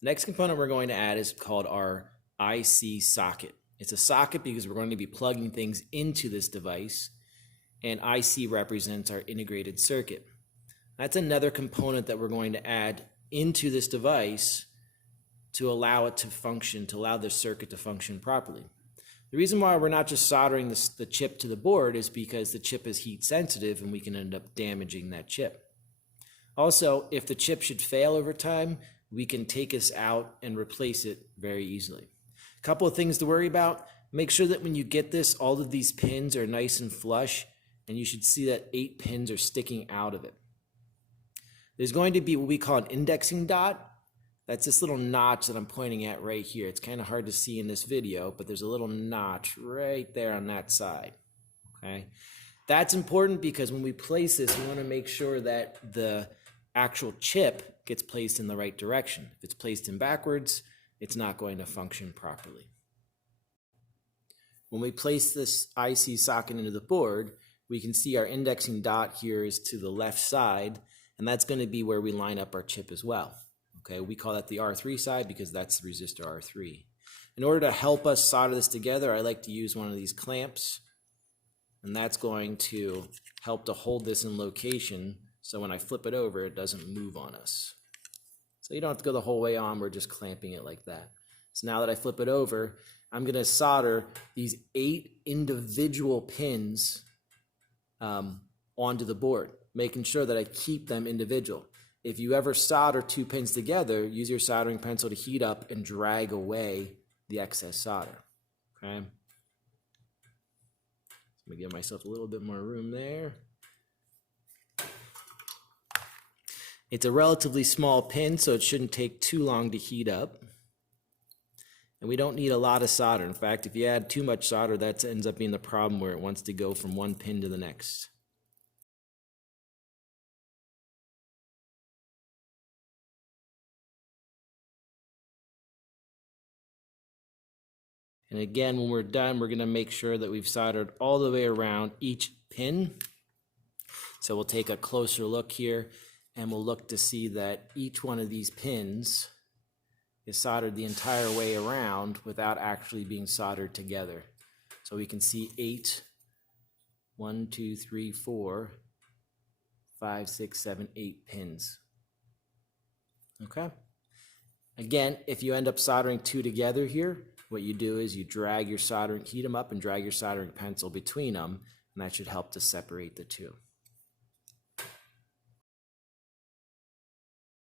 The next component we're going to add is called our IC socket. It's a socket because we're going to be plugging things into this device, and IC represents our integrated circuit. That's another component that we're going to add into this device to allow it to function, to allow the circuit to function properly. The reason why we're not just soldering the chip to the board is because the chip is heat sensitive and we can end up damaging that chip. Also, if the chip should fail over time, we can take this out and replace it very easily. A couple of things to worry about. Make sure that when you get this, all of these pins are nice and flush, and you should see that 8 pins are sticking out of it. There's going to be what we call an indexing dot. That's this little notch that I'm pointing at right here. It's kind of hard to see in this video, but there's a little notch right there on that side, okay? That's important because when we place this, we want to make sure that the actual chip gets placed in the right direction. If it's placed in backwards, it's not going to function properly. When we place this IC socket into the board, we can see our indexing dot here is to the left side, and that's going to be where we line up our chip as well. Okay, we call that the R3 side because that's the resistor R3. In order to help us solder this together, I like to use one of these clamps, and that's going to help to hold this in location so when I flip it over, it doesn't move on us. So you don't have to go the whole way on, we're just clamping it like that. So now that I flip it over, I'm going to solder these 8 individual pins onto the board, making sure that I keep them individual. If you ever solder 2 pins together, use your soldering pencil to heat up and drag away the excess solder. Okay. Let me give myself a little bit more room there. It's a relatively small pin, so it shouldn't take too long to heat up. And we don't need a lot of solder. In fact, if you add too much solder, that ends up being the problem where it wants to go from one pin to the next. And again, when we're done, we're going to make sure that we've soldered all the way around each pin. So we'll take a closer look here, and we'll look to see that each one of these pins is soldered the entire way around without actually being soldered together. So we can see 8, 1, 2, 3, 4, 5, 6, 7, 8 pins. Okay. Again, if you end up soldering 2 together here, what you do is you drag your soldering, heat them up and drag your soldering pencil between them, and that should help to separate the 2.